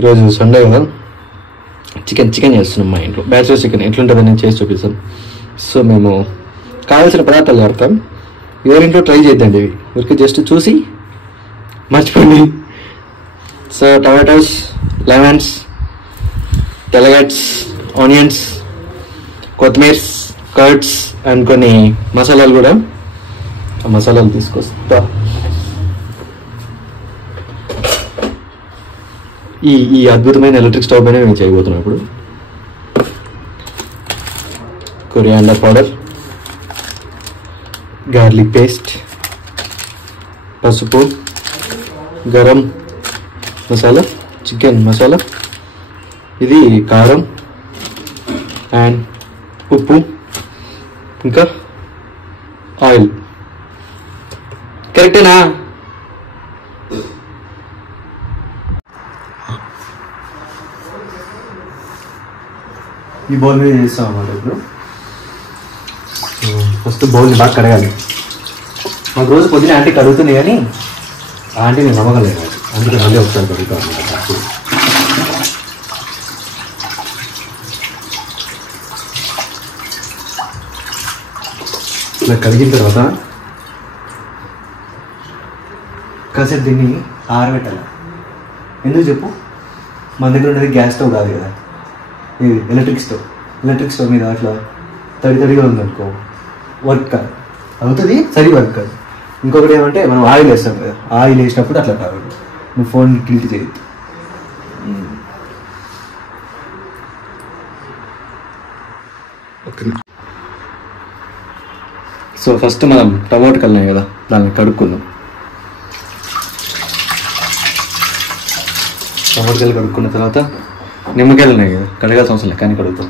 ఈరోజు సండే కదా, చికెన్ చేస్తున్నాం మా ఇంట్లో. బ్యాచిలర్ చికెన్ ఎట్లుంటుందని నేను చేసి చూపిస్తాం. సో మేము కావాల్సిన పదార్థాలు వాడతాం. ఎవరింట్లో ట్రై చేద్దండి, ఇవి ఊరికి జస్ట్ చూసి మర్చిపోండి. సో టమాటోస్, లెమన్స్, తెల్లగడ్స్, ఆనియన్స్, కొత్తిమీర, కర్డ్స్ అండ్ కొన్ని మసాలాలు కూడా. ఆ మసాలాలు తీసుకొస్తా. ఈ అద్భుతమైన ఎలక్ట్రిక్ స్టవ్ పైన మేము చేయబోతున్నాం ఇప్పుడు. కొరియాండర్ పౌడర్, గార్లిక్ పేస్ట్, పసుపు, గరం మసాలా, చికెన్ మసాలా, ఇది కారం అండ్ ఉప్పు, ఇంకా ఆయిల్. కరెక్టేనా? ఈ బౌల్ మీద చేస్తాం అన్నమాట ఇప్పుడు. ఫస్ట్ బౌల్ని బాగా కడగాలి. మాకు రోజు పొద్దున ఆంటీ కడుగుతుంది, కానీ ఆంటీ నేను నమ్మగలేదు, అందుకే మళ్ళీ ఒకసారి కడుగుతాం అన్నమాట. ఇలా కడిగిన తర్వాత కాసేపు దీన్ని ఆరబెట్టాలి. ఎందుకు చెప్పు? మన దగ్గర ఉండేది గ్యాస్ స్టవ్ కాదు కదా, ఇది ఎలక్ట్రిక్ స్టవ్ మీద అట్లా తడిగా ఉందనుకో వర్క్ కాదు, అవుతుంది సరి వర్క్ కాదు. ఇంకొకటి ఏమంటే మనం ఆయిల్ వేస్తాం కదా, ఆయిల్ వేసినప్పుడు అట్లా కాదు, నువ్వు ఫోన్ టిల్ట్ చేయొద్దు. సో ఫస్ట్ మనం టమాటాలు ఉన్నాయి కదా, దాన్ని కడుక్కుందాం. టమాటాలు కడుక్కున్న తర్వాత నిమ్మకాయలు ఉన్నాయి కదా, కడగాల్సిన అవసరం లేదు కానీ కడుగుతాం.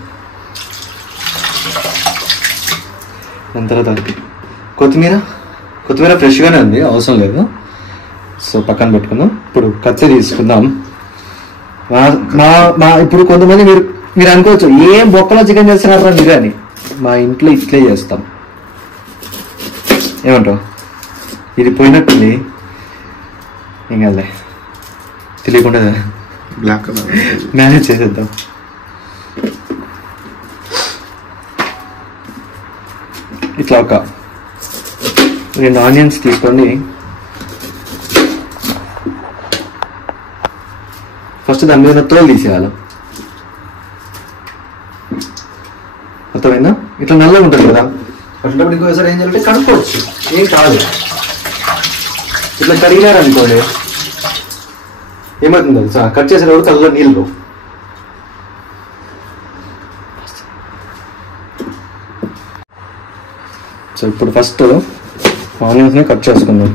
దాని తర్వాత కొత్తిమీర ఫ్రెష్గానే ఉంది, అవసరం లేదు. సో పక్కన పెట్టుకుందాం. ఇప్పుడు కత్తి తీసుకుందాం. ఇప్పుడు కొంతమంది మీరు అనుకోవచ్చు, ఏం బొక్కలో చికెన్ చేస్తున్నారా మీరు అని. మా ఇంట్లో ఇట్లే చేస్తాం. ఏమంటావు? ఇది పోయినట్టుంది, ఏం కాదులే, తెలియకుండా బ్లాక్ కలర్ మేనేజ్ చేసేద్దాం. ఇట్లా ఒక 2 ఆనియన్స్ తీసుకోండి. ఫస్ట్ దాని మీద తోలు తీసేయాలి. అర్థమైందా? ఇట్లా నల్లగా ఉంటుంది కదా, అట్లాంటప్పుడు ఇంకోసారి ఏం చేయాలంటే కడుక్కోవచ్చు, ఏం కాదు. ఇట్లా కడిగినారనుకోండి ఏమవుతుంది తెలుసా, కట్ చేసేటప్పుడు కళ్ళలో నీళ్ళు. సో ఇప్పుడు ఫస్ట్ ఆనియన్స్ని కట్ చేసుకుందాం.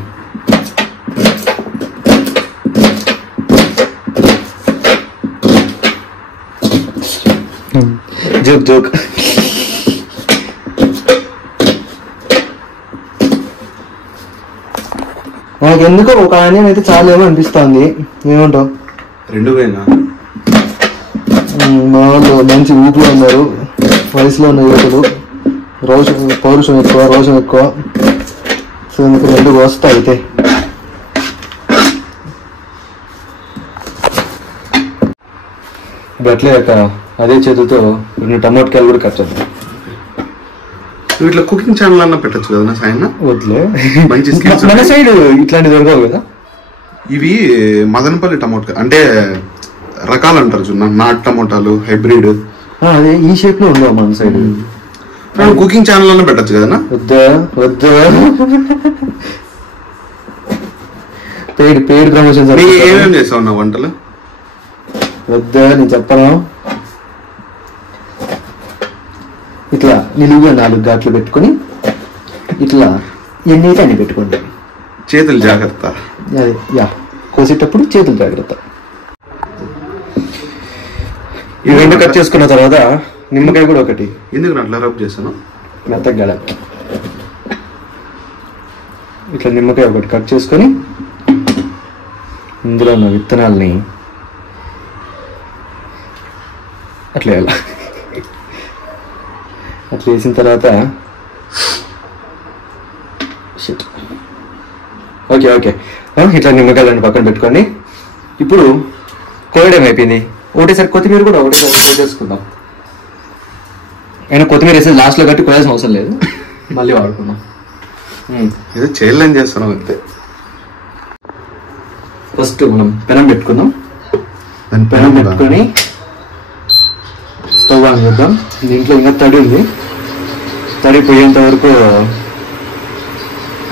జోక్ నాకు ఎందుకో ఒక ఆనియన్ అయితే చాలేమో అనిపిస్తుంది. ఏమంటావు? 2 పోయినా మా వాళ్ళు మంచి ఊపిలో ఉన్నారు, వయసులో ఉన్న యువకులు, పౌరుషం ఎక్కువ. సో ఎందుకు 2 వస్తాయి. అయితే ఇప్పుడు అట్లే అదే చేతితో 2 టమాటాలు కూడా కట్ చేద్దాం. ఇట్లా కుకింగ్ ఛానల్ అన్న పెట్టచ్చు కదా నా సాయన? వద్దులే, మంచి స్కిల్స్. మన సైడ్ ఇట్లాంటి దొరకవు కదా. ఇవి మదనపల్లి టమోటా అంటే రకాలు అంటారు చూడ, నాటు టమోటాలు, హైబ్రిడ్. అదే ఈ షేప్ లో ఉండవు మన సైడ్. కుకింగ్ ఛానల్ అన్న పెట్టచ్చు కదా. వద్దా పెయిడ్ ప్రమోషన్. ఏమేమి చేసావు నా వంటలు? వద్దా నేను చెప్పను. ఇట్లా నిలువుగా 4 ఘాట్లు పెట్టుకొని ఇట్లా ఎన్ని అయితే అన్ని పెట్టుకోండి. చేతులు జాగ్రత్త. యా, కోసేటప్పుడు చేతులు జాగ్రత్త. ఈ 2 కట్ చేసుకున్న తర్వాత నిమ్మకాయ కూడా ఒకటి. ఎందుకు అట్లా రబ్ చేశాను? మెత్తగడ ఇట్లా నిమ్మకాయ ఒకటి కట్ చేసుకొని ఇందులో ఉన్న విత్తనాలని అట్లా వేయాలి. అట్లా వేసిన తర్వాత ఓకే ఇట్లా నిమ్మకాయలను పక్కన పెట్టుకోండి. ఇప్పుడు కోయడం అయిపోయింది. ఒకటేసారి కొత్తిమీర కూడా ఒకటేసారి చేసుకుందాం. అయినా కొత్తిమీర వేసేది లాస్ట్లో కట్టి కోయాల్సిన అవసరం లేదు, మళ్ళీ వాడుకుందాం. ఏదో చేయాలని చేస్తున్నాం అంతే. ఫస్ట్ మనం పెనం పెట్టుకుందాం. పెనం పెట్టుకొని స్టవ్ ఆన్ చేద్దాం. దీంట్లో ఇంకా తడి ఉంది, తడి పోయేంత వరకు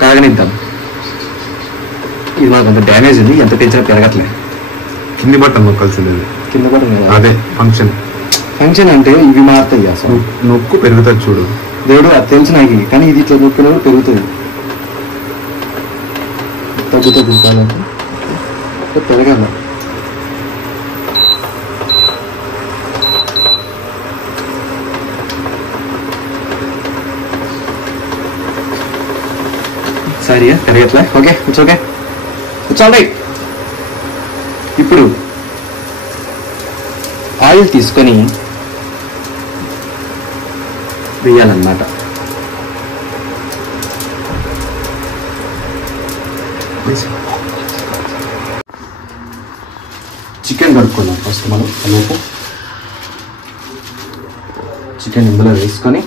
కాగనిద్దాం. ఇది మనకు అంత డ్యామేజ్ ఉంది, ఎంత పెంచినా పెరగట్లేదు. కింది బట్టన్ నొక్కాల్సింది, కింద బట్టన్ కదా అదే ఫంక్షన్. ఫంక్షన్ అంటే ఇవి మారుతాయి అసలు, నొక్కు పెరుగుతుంది చూడు. దేవుడు అది తెలుసు నాకు, కానీ ఇది ఇట్లా నొక్కినప్పుడు పెరుగుతుంది. తగ్గుతుంది కాలేదు, పెరగాల. సరే పెరగట్లే, okay it's okay, it's all right. ఇప్పుడు ఆయిల్ తీసుకొని వేయాలన్నమాట. చికెన్ కడుక్కుందాం ఫస్ట్. మనం లోపు చికెన్ ఇందులో వేసుకొని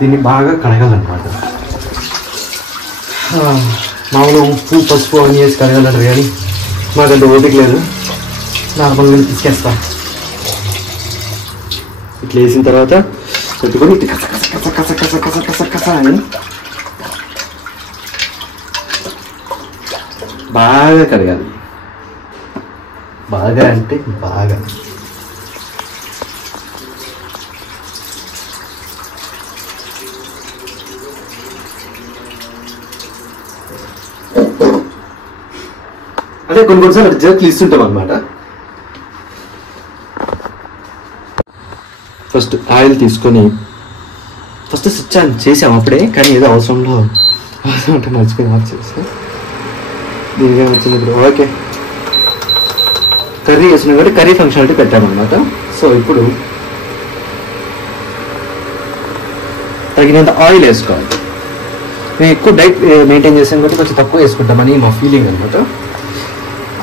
దీన్ని బాగా కడగాలన్నమాట. మామూలు ఉప్పు పసుపు అని వేసి కడగాలంటారు, కానీ మాకంటే ఓపిక లేదు, నార్మల్గా తీసుకేస్తా. ఇట్లా వేసిన తర్వాత పెట్టుకొని కస కస కస కస కస కస కస కస అని బాగా కడగాలి. బాగా అంటే బాగా. అదే కొన్నిసార్లు జర్క్లు ఇస్తుంటాం అన్నమాట. ఫస్ట్ ఆయిల్ తీసుకొని ఫస్ట్ స్విచ్ ఆన్ చేసాం అప్పుడే, కానీ ఏదో అవసరంలో అంటే మర్చిపోయి ఆఫ్ చేస్తాం. దీనిగా వచ్చింది ఇప్పుడు ఓకే. కర్రీ వేసినా కాబట్టి కర్రీ ఫంక్షనాలిటీ పెట్టామన్నమాట. సో ఇప్పుడు తగినంత ఆయిల్ వేసుకోవాలి. మేము ఎక్కువ డైట్ మెయింటైన్ చేసాం కాబట్టి కొంచెం తక్కువ వేసుకుంటామని మా ఫీలింగ్ అనమాట.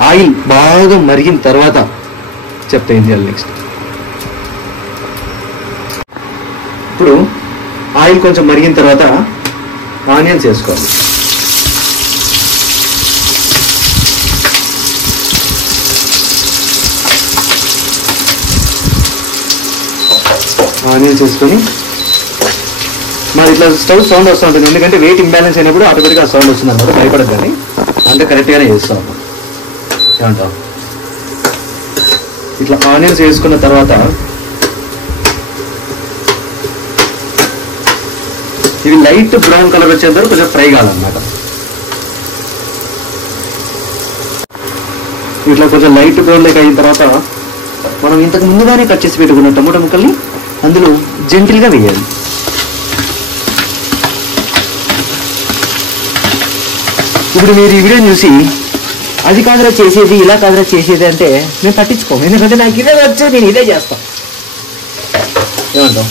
ఆయిల్ బాగా మరిగిన తర్వాత చెప్తా ఏం చేయాలి నెక్స్ట్. ఇప్పుడు ఆయిల్ కొంచెం మరిగిన తర్వాత ఆనియన్స్ వేసుకోవాలి. ఆనియన్స్ వేసుకొని మాది ఇట్లా స్టవ్ సౌండ్ వస్తూ ఉంటుంది, ఎందుకంటే వెయిట్ ఇంబ్యాలెన్స్ అయినప్పుడు ఆటోమేటిక్గా ఆ సౌండ్ వస్తుంది అనమాట. భయపడదు, కానీ అంటే కరెక్ట్గానే చేస్తాం. ఏమంటాం? ఇట్లా ఆనియన్స్ వేసుకున్న తర్వాత ఇవి లైట్ బ్రౌన్ కలర్ వచ్చేంత వరకు కొంచెం ఫ్రై కావాలన్నమాట. ఇట్లా కొంచెం లైట్ బ్రౌన్ లెక్క అయిన తర్వాత మనం ఇంతకు ముందుగానే కట్ చేసి పెట్టుకున్న టమోటా ముక్కల్ని అందులో జెంటిల్గా వేయాలి. ఇప్పుడు మీరు ఈ వీడియో చూసి అది కాదురా చేసేది, ఇలా కాదురా చేసేది అంటే నేను పట్టించుకోము, ఎందుకంటే నాకు ఇదే వచ్చే నేను ఇదే చేస్తాను. ఏమంటాం?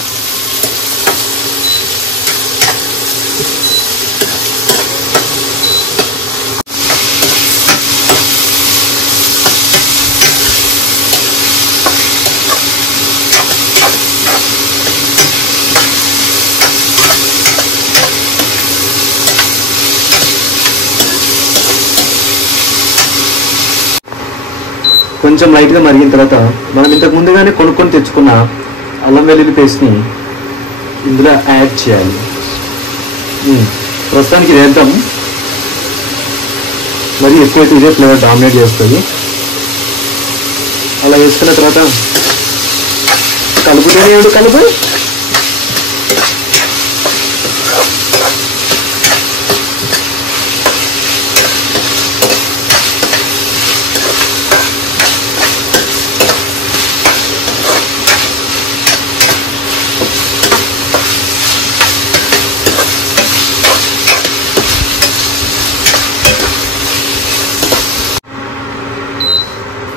కొంచెం లైట్గా మరిగిన తర్వాత మనం ఇంతకు ముందుగానే కొనుక్కొని తెచ్చుకున్న అల్లం వెల్లుల్లి పేస్ట్ని ఇందులో యాడ్ చేయాలి. ప్రస్తుతానికి ఇది వేద్దాం, మరి ఎక్కువైతే ఇదే ఫ్లేవర్ డామినేట్ చేస్తుంది. అలా వేసుకున్న తర్వాత కలుపుతూనే కలుపు.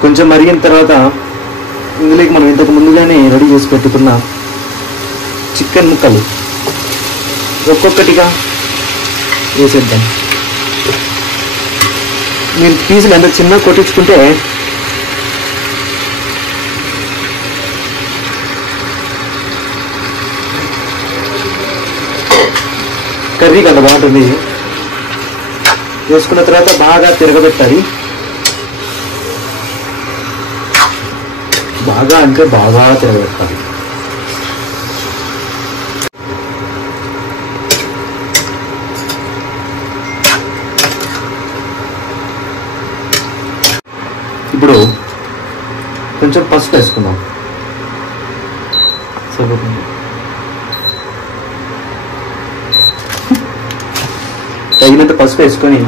కొంచెం మరిగిన తర్వాత ఇందులోకి మనం ఇంతకు ముందుగానే రెడీ చేసి పెట్టుకున్న చికెన్ ముక్కలు ఒక్కొక్కటిగా వేసేద్దాం. మీరు పీసులు ఎంత చిన్నగా కొట్టించుకుంటే కర్రీకి అంత బాగుంటుంది. వేసుకున్న తర్వాత బాగా తిరగబెట్టాలి. బాగా అంటే బాగా తిరగబెట్టాలి. ఇప్పుడు కొంచెం పసుపు వేసుకుందాం. సరిపోతుంది. తగినంత పసుపు వేసుకొని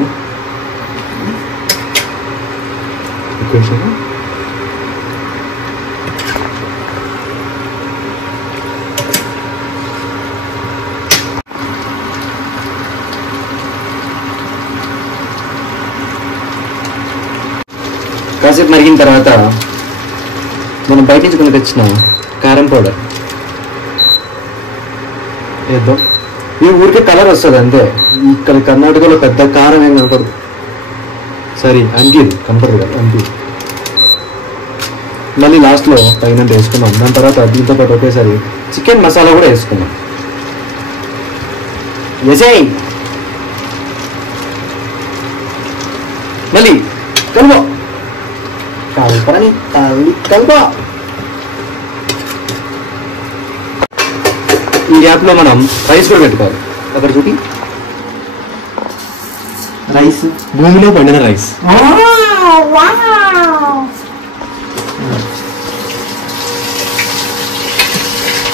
కాసేపు మరిగిన తర్వాత మనం బయట నుంచి కొనుకొచ్చిన కారం పౌడర్ వేద్దాం. ఈ ఊరికే కలర్ వస్తుంది అంతే. ఇక్కడ కర్ణాటకలో పెద్ద కారం ఏం కనపడదు. సరే అంగీరు కనపడదు కదా, అంగీరు. మళ్ళీ లాస్ట్లో తగినంత వేసుకున్నాం. దాని తర్వాత దీంతో పాటు ఒకేసారి చికెన్ మసాలా కూడా వేసుకున్నాం. వేసేయ్. మళ్ళీ కలుపు. కలపని కలుపు. ఈ గ్యాప్లో మనం రైస్ కూడా పెట్టుకోవాలి. అక్కడ చూపి. రైస్ భూమిలో పండిన రైస్.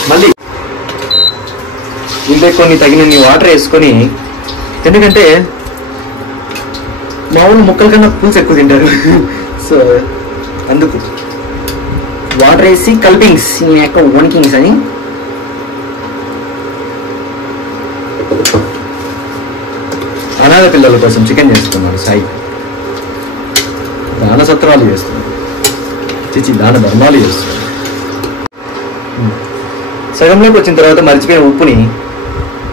మళ్ళీ ఇంట్లో కొన్ని తగినన్ని వాటర్ వేసుకొని, ఎందుకంటే మామూలు ముక్కల కన్నా పులుసు ఎక్కువ తింటారు. సో అందుకు వాటర్ వేసి కల్పింగ్స్ యొక్క వన్కింగ్స్ అని అనాథ పిల్లల కోసం చికెన్ చేసుకున్నారు సాయి. దాన సత్రాలు చేస్తున్నారు, చిచి దాన ధర్మాలు చేస్తున్నారు. సగంలోకి వచ్చిన తర్వాత మర్చిపోయిన ఉప్పుని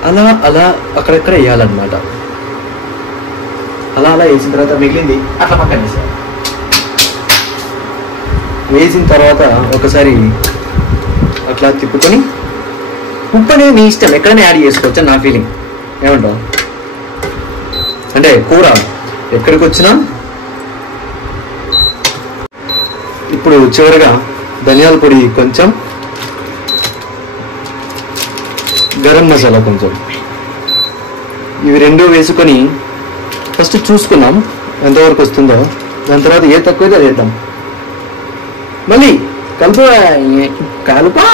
అలా అలా అక్కడెక్కడ వేయాలన్నమాట. అలా అలా వేసిన తర్వాత మిగిలింది అట్లా పక్కన వేసేయాలి. వేసిన తర్వాత ఒకసారి అట్లా తిప్పుకొని, ఉప్పు అనేది మీ ఇష్టం, ఎక్కడైనా యాడ్ చేసుకోవచ్చు అని నా ఫీలింగ్. ఏమంటావు? అంటే కూర ఎక్కడికి వచ్చినా. ఇప్పుడు చివరిగా ధనియాల పొడి కొంచెం, గరం మసాలా కొంచెం, ఇవి రెండు వేసుకొని ఫస్ట్ చూసుకున్నాం ఎంతవరకు వస్తుందో. దాని తర్వాత ఏ తక్కువైతే అది వేద్దాం. మళ్ళీ కలుపా.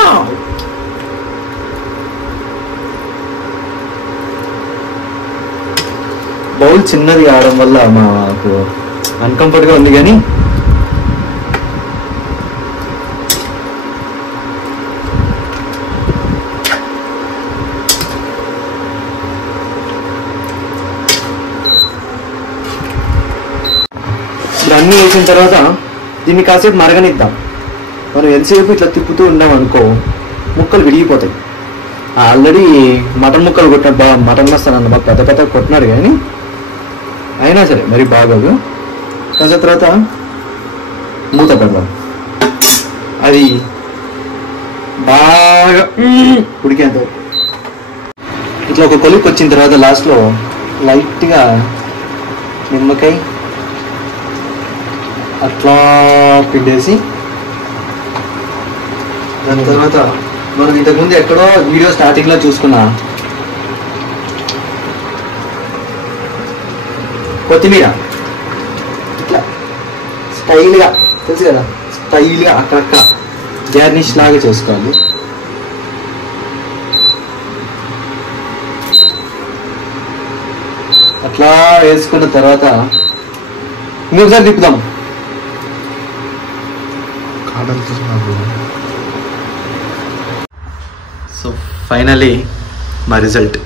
బౌల్ చిన్నది కావడం వల్ల మాకు అన్కంఫర్ట్గా ఉంది, కానీ అన్నీ వేసిన తర్వాత దీన్ని కాసేపు మరగనిద్దాం. మనం ఎంతసేపు ఇట్లా తిప్పుతూ ఉన్నాం అనుకో ముక్కలు విరిగిపోతాయి. ఆల్రెడీ మటన్ ముక్కలు కొట్టిన మటన్ మసాలా అన్నమాట పెద్ద పెద్ద కొట్టినాడు, కానీ అయినా సరే మరి బాగోదు. కాసేపు తర్వాత మూత పెడదాం. అది బాగా ఉడికేంత ఇట్లా ఒక కొలికి వచ్చిన తర్వాత లాస్ట్లో లైట్గా నిమ్మకాయ అట్లా పిండేసి, దాని తర్వాత మనం ఇంతకుముందు ఎక్కడో వీడియో స్టార్టింగ్లో చూసుకున్న కొత్తిమీర ఇట్లా స్టైల్గా, తెలుసు కదా, స్టైల్గా అక్కడక్కడ గార్నిష్ లాగా చేసుకోవాలి. అట్లా వేసుకున్న తర్వాత ఇంకొకసారి తిప్పుదాం. సో ఫైనలీ మా రిజల్ట్.